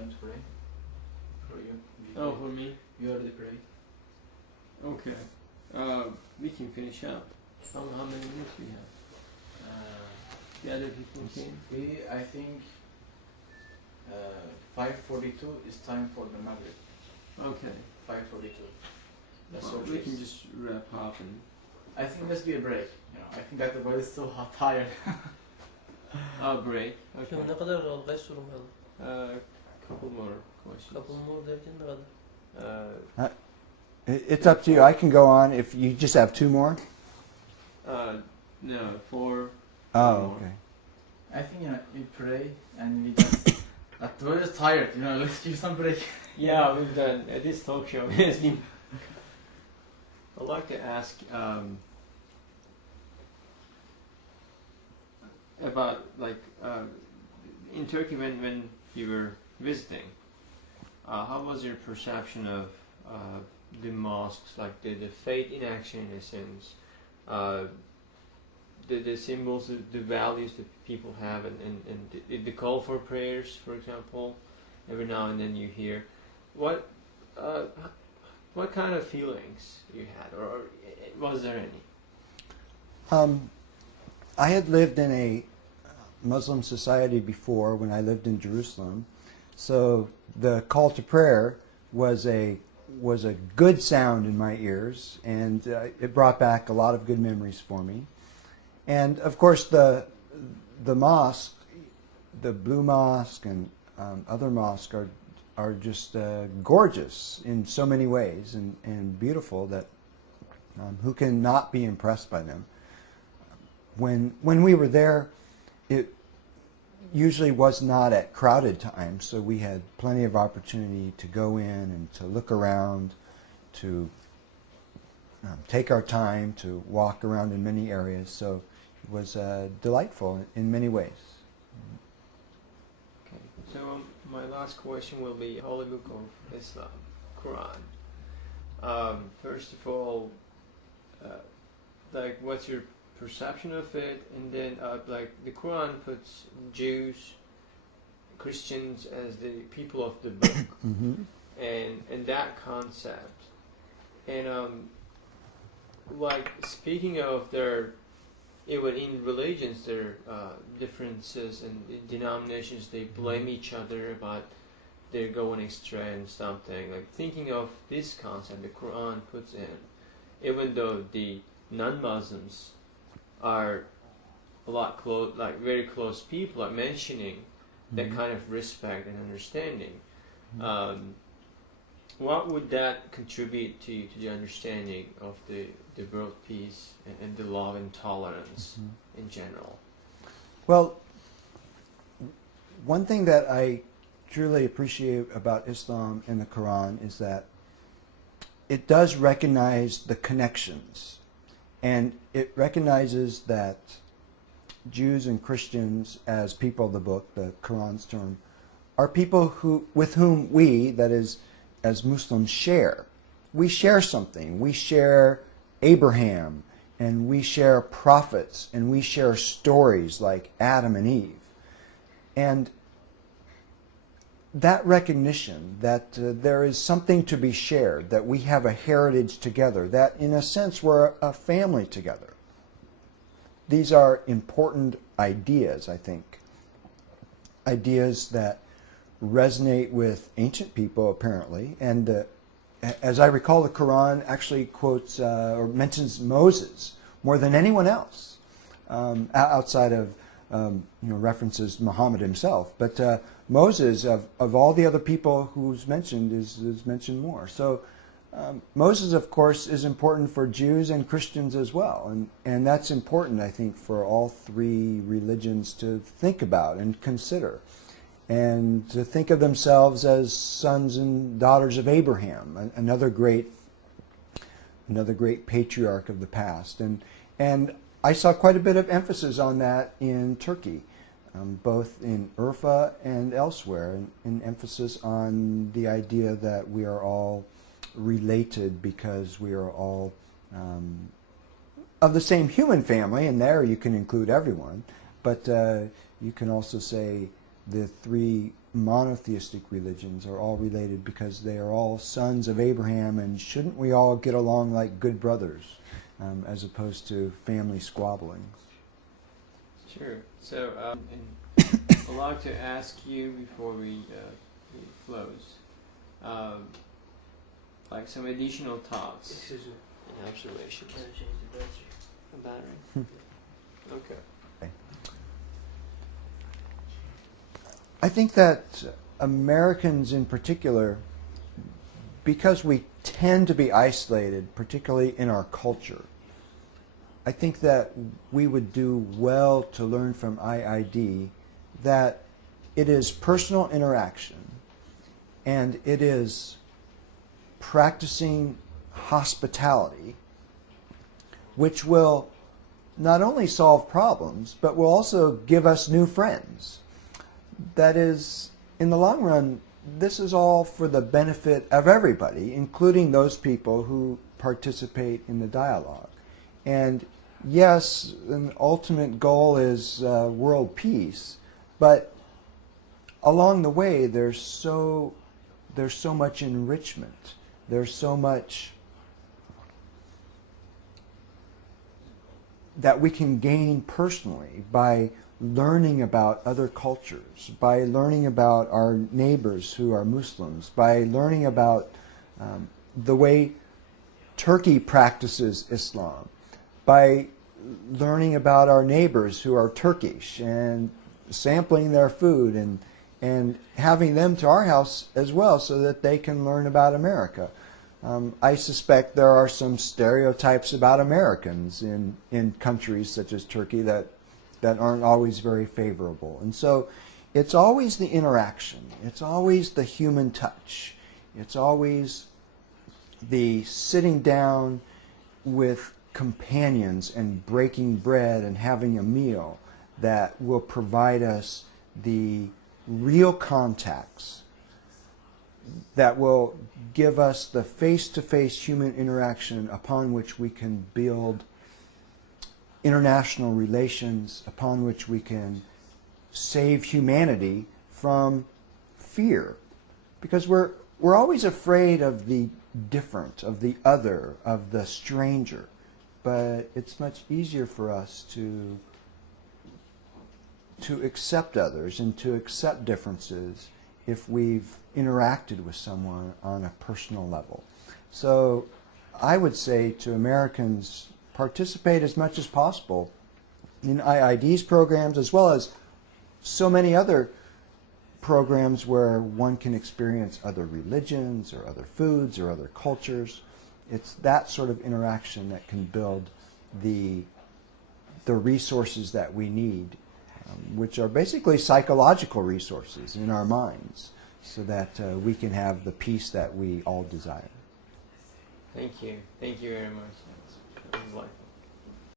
time to pray for you. Oh, for me? You already prayed. Okay. We can finish up. How many minutes we have? The other people came? I think 5:42 is time for the Maghrib. Okay. 5:42. That's Well, what we it can is. just wrap up and... I think let's be a break. I think that the body is so tired. Break. Okay. Şimdi ne kadar kaldı? Kaç sorum kaldı? Couple more questions. Couple more derken ne kadar? It's up to you. I can go on if you just have two more. No, 4. Oh, more. okay. I think we pray and we just that the body is tired. Let's give some break. Yeah, we've done this talk show. Has been. I'd like to ask about in Turkey when you were visiting. How was your perception of the mosques, like the faith in action in a sense, the symbols, the values that people have, and the call for prayers, for example, every now and then you hear. What kind of feelings you had, or was there any? I had lived in a Muslim society before when I lived in Jerusalem, so the call to prayer was a good sound in my ears, and it brought back a lot of good memories for me. And of course, the mosque, the Blue Mosque, and other mosques are just gorgeous in so many ways and beautiful that who can not be impressed by them. When we were there, it usually was not at crowded times, so we had plenty of opportunity to go in and to look around, to take our time, to walk around in many areas. So it was delightful in many ways. Okay, so my last question will be Holy Book of Islam, Quran. First of all, what's your perception of it? And then, the Quran puts Jews, Christians as the people of the book, Mm-hmm. and that concept. And speaking of even in religions, there are differences, and in denominations they blame each other about they're going astray and something. Like thinking of this concept the Quran puts in, even though the non-Muslims are a lot very close people, are mentioning that kind of respect and understanding. What would that contribute to the understanding of the world peace and the love and tolerance in general? Well, one thing that I truly appreciate about Islam and the Quran is that it does recognize the connections, and it recognizes that Jews and Christians, as people of the book, the Quran's term, are people with whom we, that is, as Muslims, share. We share something. We share Abraham, and we share prophets, and we share stories like Adam and Eve. And that recognition that there is something to be shared, that we have a heritage together, that in a sense we're a family together. These are important ideas, I think. Ideas that resonate with ancient people, apparently. And as I recall, the Quran actually quotes or mentions Moses more than anyone else, outside of references Muhammad himself. But Moses, of all the other people who's mentioned, is mentioned more. So Moses, of course, is important for Jews and Christians as well. And that's important, I think, for all three religions to think about and consider, and to think of themselves as sons and daughters of Abraham, another great patriarch of the past. And I saw quite a bit of emphasis on that in Turkey, both in Urfa and elsewhere, an emphasis on the idea that we are all related because we are all of the same human family, and there you can include everyone, but you can also say the three monotheistic religions are all related because they are all sons of Abraham, and shouldn't we all get along like good brothers as opposed to family squabblings? Sure. So, I'd like to ask you before we close, like some additional thoughts Excuse me. and observations. Can I change the battery? A battery. Okay. I think that Americans in particular, because we tend to be isolated, particularly in our culture, I think that we would do well to learn from IID that it is personal interaction and it is practicing hospitality which will not only solve problems but will also give us new friends. That is, in the long run, this is all for the benefit of everybody, including those people who participate in the dialogue. And yes, an ultimate goal is world peace, but along the way there's so much enrichment. There's so much that we can gain personally by learning about other cultures, by learning about our neighbors who are Muslims, by learning about the way Turkey practices Islam, by learning about our neighbors who are Turkish and sampling their food and having them to our house as well so that they can learn about America. I suspect there are some stereotypes about Americans in countries such as Turkey that aren't always very favorable. And so it's always the interaction. It's always the human touch. It's always the sitting down with companions and breaking bread and having a meal that will provide us the real contacts, that will give us the face-to-face human interaction upon which we can build international relations, upon which we can save humanity from fear. Because we're always afraid of the different, of the other, of the stranger. But it's much easier for us to accept others and to accept differences if we've interacted with someone on a personal level. So I would say to Americans, participate as much as possible in IID's programs as well as so many other programs where one can experience other religions or other foods or other cultures. It's that sort of interaction that can build the resources that we need, which are basically psychological resources in our minds, so that we can have the peace that we all desire. Thank you. Thank you very much. It was like